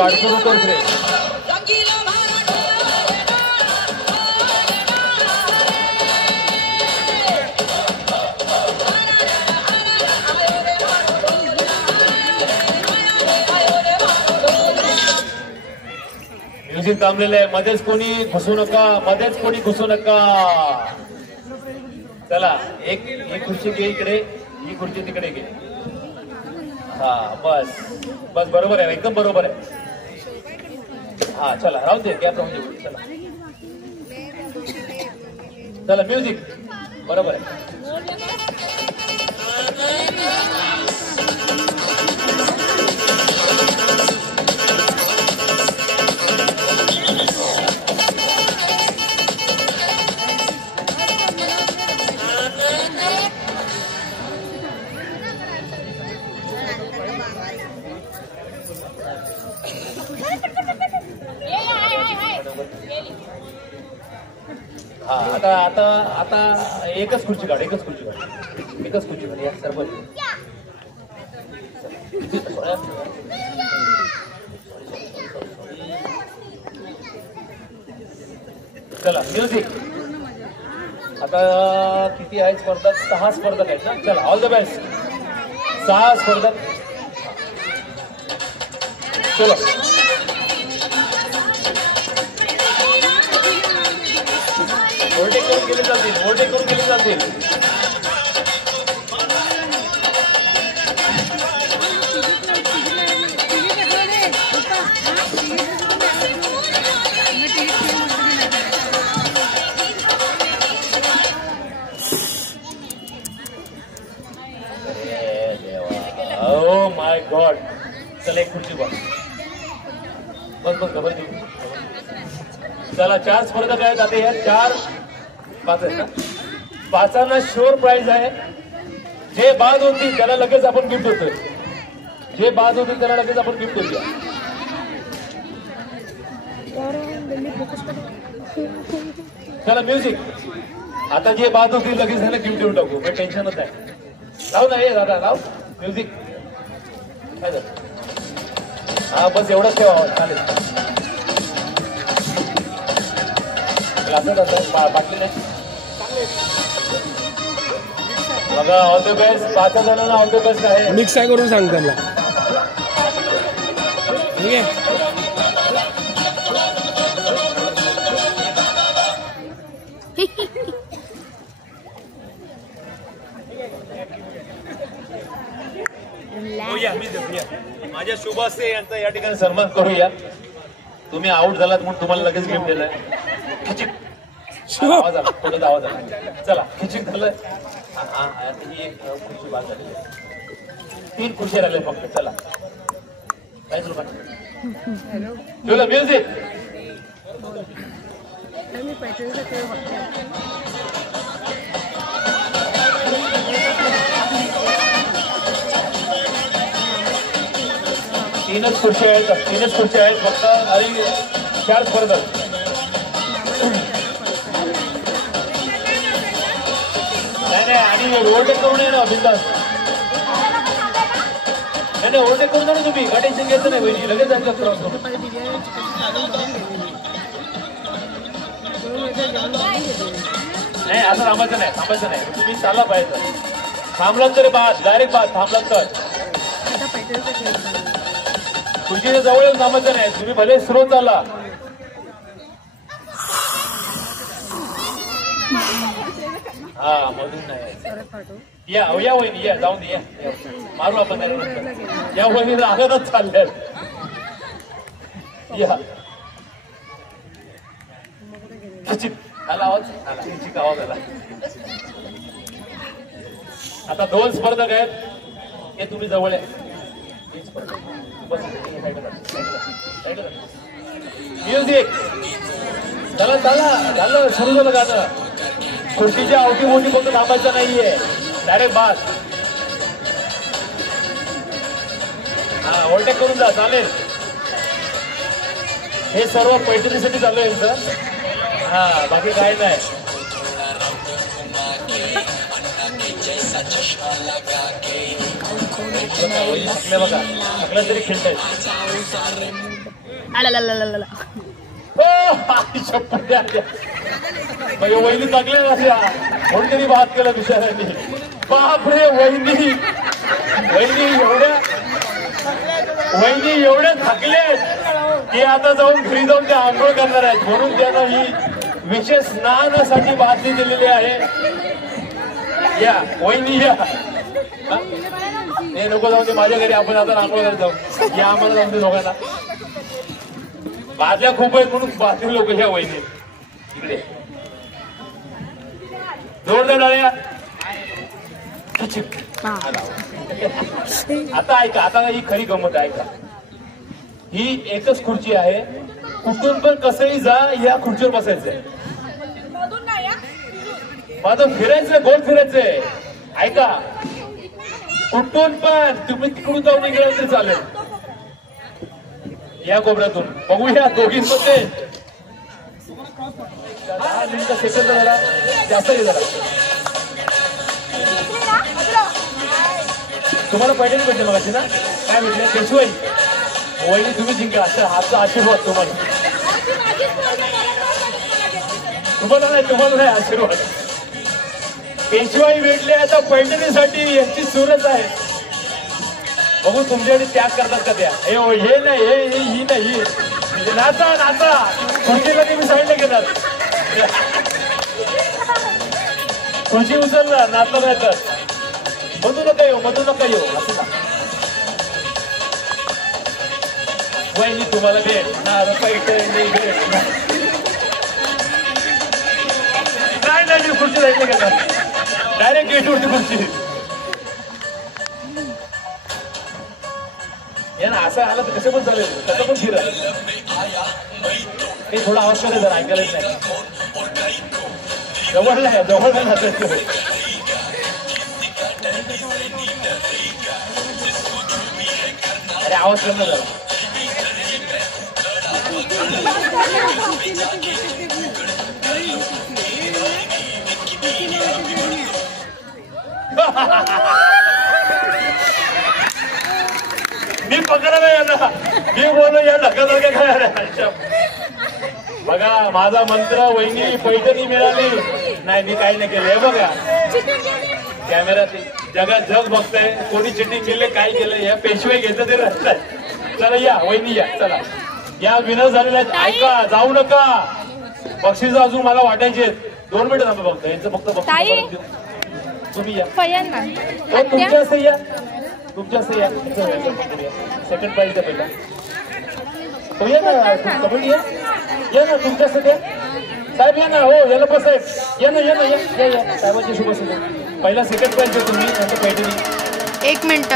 अडकून उतरत रे. म्युझिक थांबलेलं आहे. मध्येच कोणी घुसू नका, मध्येच कोणी घुसू नका. चला एक खुर्ची घे इकडे, ही खुर्ची तिकडे घे. हा बस बस, बरोबर आहे, एकदम बरोबर आहे. हा चला राहून दे, गॅप राहून दे. चला चला म्युझिक बरोबर आहे. हा आता आता आता एकच खुर्ची काढ, एकच खुर्ची काढ, एकच खुर्ची काढ. या सर्व चला म्युझिक. आता किती आहेत स्पर्धक? 6 स्पर्धक आहेत ना. चला ऑल द बेस्ट. 6 स्पर्धक. चलो ओव्हरटेक करून गेले जातील, ओव्हरटेक करून गेले जातील. Oh my God. चला एक खुर्ची बस बस बस खबर देऊ. चला 4 स्पर्धक आहेत. आता या 4 5 आहेत ना. 5 शुअर प्राइज आहे. जे बाद होतील त्याला लगेच आपण गिफ्ट देतोय. जे बाद होतील त्याला लगेच आपण गिफ्ट देऊया. चला म्युझिक. आता जे बाद होतील लगेच त्याला गिफ्ट देऊन टाकू, काही टेन्शनच आहे. लाव ना, ये दादा लाव म्युझिक. हा बस एवढंच ठेवा, चालेल. बाटली नाही बघा. All the best. 5 जणांना ऑल द बेस्ट आहे. मिक्स आहे करून सांग त्यांना. ठीक आहे. माझ्या शुभ हस्ते यांचा या ठिकाणी सन्मान करूया. तुम्ही आउट झालात म्हणून तुम्हाला लगेच गिफ्ट दिलंय. आवाज आला, थोडं आवाज आला. चला खिचिंग झालं. ही एक खुर्ची बाद झाली. 3 खुर्ची राहिले फक्त. चला काय सुरू करा. म्युझिक. तीनच खुर्ची आहेत फक्त. आणि 4 स्पर्धक. नाही आणि ओव्हरटेक करू नये ना बिंदास. नाही ओव्हरटेक करू नये तुम्ही, काय टेन्शन घ्यायचं नाही बहिणी. लगेच जायचं क्रॉस करून. नाही असं थांबायचं नाही. तुम्ही चालला पाहिजे. थांबलात तरी बाद, डायरेक्ट बाद. थांबलात तर खुर्चीच्या जवळ येऊन थांबायचं नाही. तुम्ही भले स्लो चालला. हा मधून नाही. या वहिनी या, जाऊन दे. या मारू आपण. या वहिनीला आगतच चालल्यात. या आला आवाज आला. आता 2 स्पर्धक आहेत. हे तुम्ही जवळ आहे. म्युझिक. चला झालं, सुरू झालं गाणं. खुर्चीच्या अवतीभोवती फक्त थांबायचं नाहीये, डायरेक्ट बाद. हा ओव्हरटेक करून जा, चालेल. हे सर्व पैठणीसाठी चालू आहे यांचं. हा बाकी काय नाही. बघा सगळं तरी खेळतायत. आला वहिनी टाकले ना कोणतरी बात केलं दुसऱ्यांनी. बापरे वहिनी एवढ्या थकले की आता जाऊन घरी जाऊन ते आंघोळ करणार आहेत. म्हणून त्यांना ही विशेष स्नानासाठी बातमी दिलेली आहे. या वहिनी या. हे नको जाऊन ते माझ्या घरी आपण आता आंघोळ करत जाऊ. या आम्हाला जाऊन ते लोकांना बादल्या खूप आहेत म्हणून बातमी लोक ह्या वहिनी इकडे जोरदार टाळ्या. आता ऐका, आता ही खरी गंमत आहे. ऐका, ही एकच खुर्ची आहे. कुठून पण कसंही जा या खुर्चीवर बसायचंय. माझं फिरायचंय, गोल फिरायचंय. ऐका, कुठून पण तुम्ही तिकडून जाऊन निघाल तरी चालेल. या कोपऱ्यातून बघूया दोघींमध्ये 10 मिनिटं सेकंद झाला जास्त हे झाला. तुम्हाला पैठणी भेटले मगाशी ना? काय भेटले? पेशवाई. वहिनी तुम्ही जिंका असं हातचा आशीर्वाद तुम्हाला नाही आशीर्वाद. पेशवाई भेटले. आता पैठणीसाठी यांची सूरच आहे. बघू तुमच्याकडे त्याग करतात का त्या? हे नाही ही नाही. नाचा खुर्चीला तुम्ही साईडला घेणार. खुर्ची उचलणार नाचलं नाही तर मधू नका येऊ असं ना. वहिनी तुम्हाला भेट नाही खुर्ची साईडला घेणार. डायरेक्ट गेटवरती खुर्ची. या ना असं आलं तर कसं पण चालेल. कसं पण फिरा. हे थोडा आवाज करे जरा ऐकायलाच नाही. जवळ नाही अरे आवाज करणं जरा. मी पकडा नाही यांना. मी बोललो या ढकासारख्या काय. बघा माझा मंत्र वहिनी पैठणी मिळाली नाही. मी काही नाही केलं. हे बघा कॅमेऱ्यात जगात जग बघताय. कोणी चिटिंग केले काय केलं. या पेशवाई घेतं ते रस्त्यात. चला या वहिनी या. चला या विनर झालेल्या आहेत. ऐका जाऊ नका. बक्षीस अजून मला वाटायचे 2 मिनिटं थांबा. बघता यांचं फक्त बक्षीस तुम्ही या. तुमच्या असं या. तुमच्या या. सेकंड प्राइज द्या पहिला. या ना कबड्डी या ना तुमच्यासाठी. साहेब या ना. हो याला पण साहेब या ना साहेबांची शुभ पहिला सेकंड प्राइज द्या तुम्ही. पैठणी 1 मिनिट.